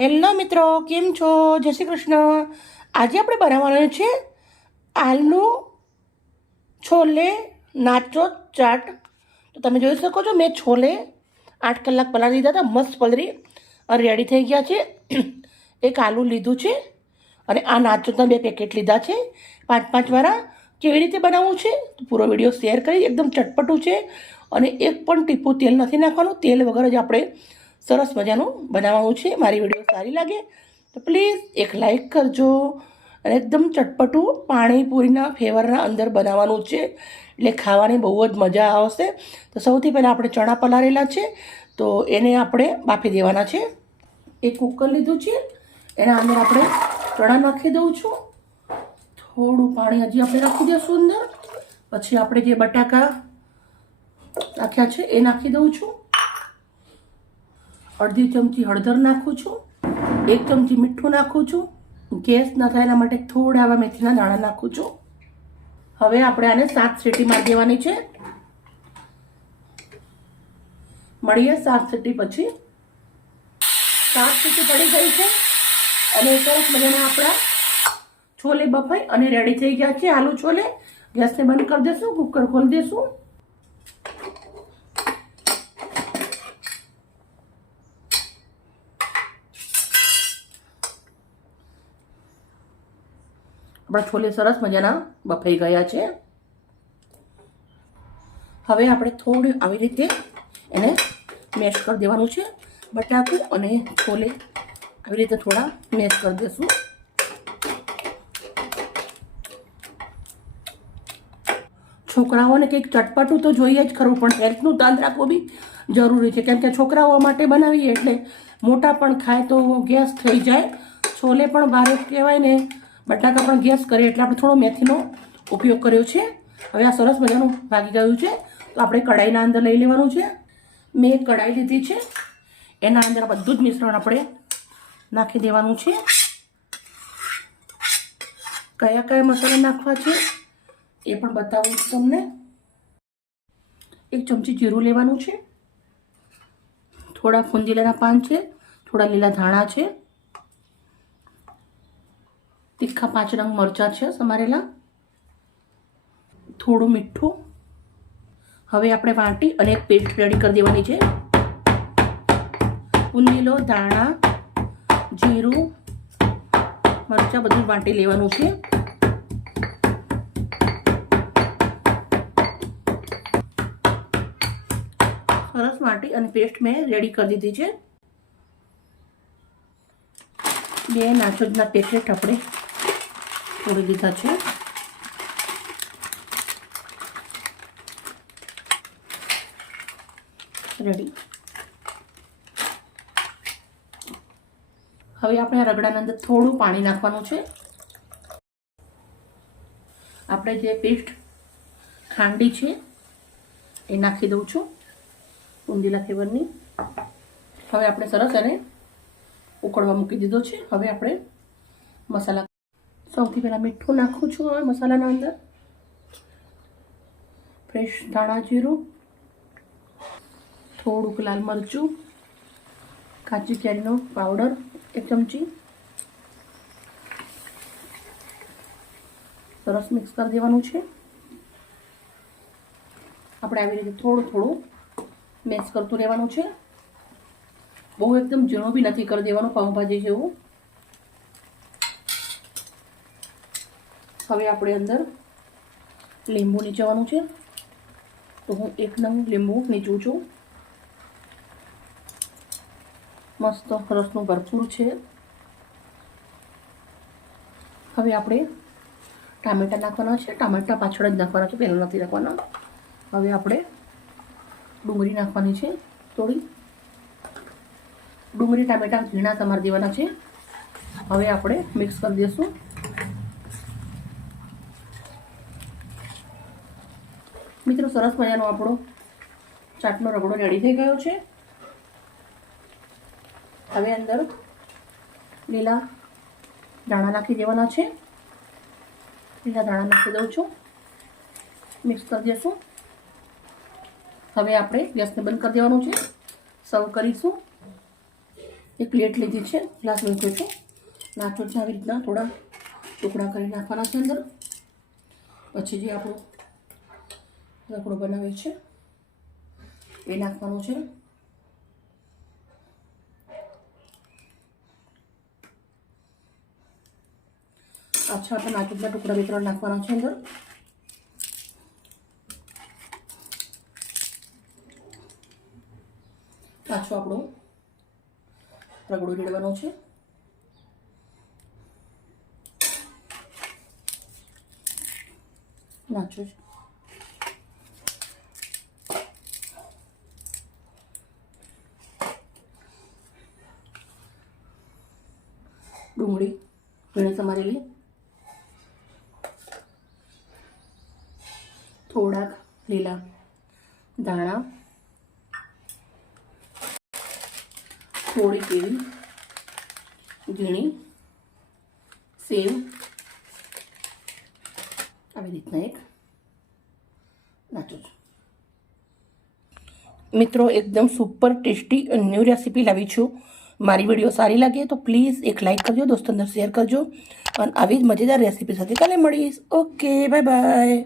Hello મિત્રો, કેમ છો? જય શ્રી કૃષ્ણ. આજે આપણે બનાવવાનું છે આલુ છોલે નાચો ચાટ. તો તમે જોઈ શકો છો, મેં છોલે 8 કલાક પલાળી દીધા હતા, મસ્ત પલળી અને રેડી થઈ ગયા છે. એક આલુ લીધું છે અને આ નાચોના 2 પેકેટ લીધા છે, 5-5 વાળા. કેવી રીતે બનાવવું છે તો પૂરો વિડીયો શેર કરી. એકદમ ચટપટું છે અને એક પણ ટીપું તેલ નથી નાખવાનું. તેલ વગર જ આપણે સરસ મજાનું બનાવવાનું છે. મારી વિડીયો સારી લાગે તો પ્લીઝ એક લાઈક કરજો. અને એકદમ ચટપટું પાણીપુરીના ફ્લેવરના અંદર બનાવવાનું છે, એટલે ખાવાની બહુ જ મજા આવશે. તો સૌથી પહેલાં આપણે ચણા પલાળેલા છે, તો એને આપણે બાફી દેવાના છે. એક કુકર લીધું છે, એના અંદર આપણે ચણા નાખી દઉં છું. થોડું પાણી હજી આપણે નાખી દઈશું અંદર. પછી આપણે જે બટાકા નાખ્યા છે એ નાખી દઉં છું. અડધી ચમચી હળદર નાખું છું. 1 ચમચી મીઠું નાખું છું. ગેસ ન થાય એના માટે થોડા આવા મેથીના દાણા નાખું છું. હવે આપણે આને 7 સીટી મારી દેવાની છે. મળીએ 7 સીટી પછી. 7 સીટી પડી ગઈ છે અને સરસ મજાના આપણા છોલે બફાઈ અને રેડી થઈ ગયા છે. આલુ છોલે. ગેસને બંધ કરી દેશું, કુકર ખોલી દેશું. આપણા છોલે સરસ મજાના બફાઈ ગયા છે. હવે આપણે થોડું આવી રીતે એને મેશ કરી દેવાનું છે. બટાકું અને છોલે આવી રીતે થોડા મેશ કરી દઈશું. છોકરાઓને કંઈક ચટપટું તો જોઈએ જ ખરું, પણ હેલ્થનું ધ્યાન રાખવું બી જરૂરી છે, કેમ કે છોકરાઓ માટે બનાવીએ એટલે મોટા પણ ખાય તો ગેસ થઈ જાય. છોલે પણ ભારે કહેવાય ને, બટાકા પણ ગેસ કરે, એટલે આપણે થોડો મેથીનો ઉપયોગ કર્યો છે. હવે આ સરસ મજાનું ભાગી ગયું છે, તો આપણે કઢાઈના અંદર લઈ લેવાનું છે. મેં એક કઢાઈ લીધી છે, એના અંદર બધું જ મિશ્રણ આપણે નાખી દેવાનું છે. કયા કયા મસાલા નાખવા છે એ પણ બતાવું છું તમને. 1 ચમચી જીરું લેવાનું છે, થોડા ફુંદીલાના પાન છે, થોડા લીલા ધાણા છે, તીખા 5 નંગ મરચાં છે સમારેલા, થોડું મીઠું. હવે આપણે વાટી અને એક પેસ્ટ રેડી કરી દેવાની છે. ફુંદીલો, ધાણા, જીરું, મરચાં બધું વાટી લેવાનું છે. સરસ વાટી અને પેસ્ટ મેં રેડી કરી દીધી છે. 2 નાચોના પેકેટ આપણે તોડી લીધા છે. રેડી. હવે આપણે આ રગડાની અંદર થોડું પાણી નાખવાનું છે. આપણે જે પેસ્ટ ખાંડી છે એ નાખી દઉં છું, ફુંદીલા ફ્લેવરની. હવે આપણે સરસ એને ઉકળવા મૂકી દીધો છે. હવે આપણે મસાલા, સૌથી પહેલાં મીઠું નાખું છું હવે મસાલાના અંદર. ફ્રેશ ધાણા જીરું, થોડુંક લાલ મરચું, કાચી કેરીનો પાવડર 1 ચમચી. સરસ મિક્સ કરી દેવાનું છે. આપણે આવી રીતે થોડું થોડું મેશ કરતું રહેવાનું છે. બહુ એકદમ ઝીણું બી નથી કરી દેવાનું પાઉંભાજી જેવું. હવે આપણે અંદર લીંબુ નીચવાનું છે, તો હું 1 નંગ લીંબુ નીચું છું. મસ્ત રસનું ભરપૂર છે. હવે આપણે ટામેટાં નાખવાના છે. ટામેટાં પાછળ જ નાખવાના છે, પહેલાં નથી નાખવાના. હવે આપણે ડુંગળી નાખવાની છે થોડી. ડુંગળી ટામેટાં ઝીણા સમારી દેવાના છે. હવે આપણે મિક્સ કરી દઈશું. મિત્રો, સરસ મજાનો આપણો ચાટનો રગડો રેડી થઈ ગયો છે. હવે અંદર લીલા દાણા નાખી દેવાના છે. લીલા દાણા નાખી દઉં છું, મિક્સ કરી દઈશું. હવે આપણે ગેસને બંધ કરી દેવાનું છે. સર્વ કરીશું. એક પ્લેટ લીધી છે, ગ્લાસ મૂક્યો છે. નાચોચને આવી રીતના થોડા ટુકડા કરી નાખવાના છે અંદર. પછી જે આપણું રગડો બનાવે છે એ નાખવાનું છે. પાછા આપણે નાચોચના ટુકડા 2-3 નાખવાના છે અંદર. પાછો આપણો રગડો રેડવાનો છે. નાચોચ ડુંગળી ઝીણી સમારેલી, થોડાક લીલા ધાણા, થોડી કેવી ઝીણી સેવ, આવી રીતના એક નાચો. મિત્રો એકદમ સુપર ટેસ્ટી ન્યૂ રેસીપી લાવી છું. મારી વિડીયો સારી લાગે તો પ્લીઝ એક લાઇક કરજો, દોસ્તો અંદર શેર કરજો અને આવી જ મજેદાર રેસીપી સાથે કાલે મળીશ. Okay, bye bye.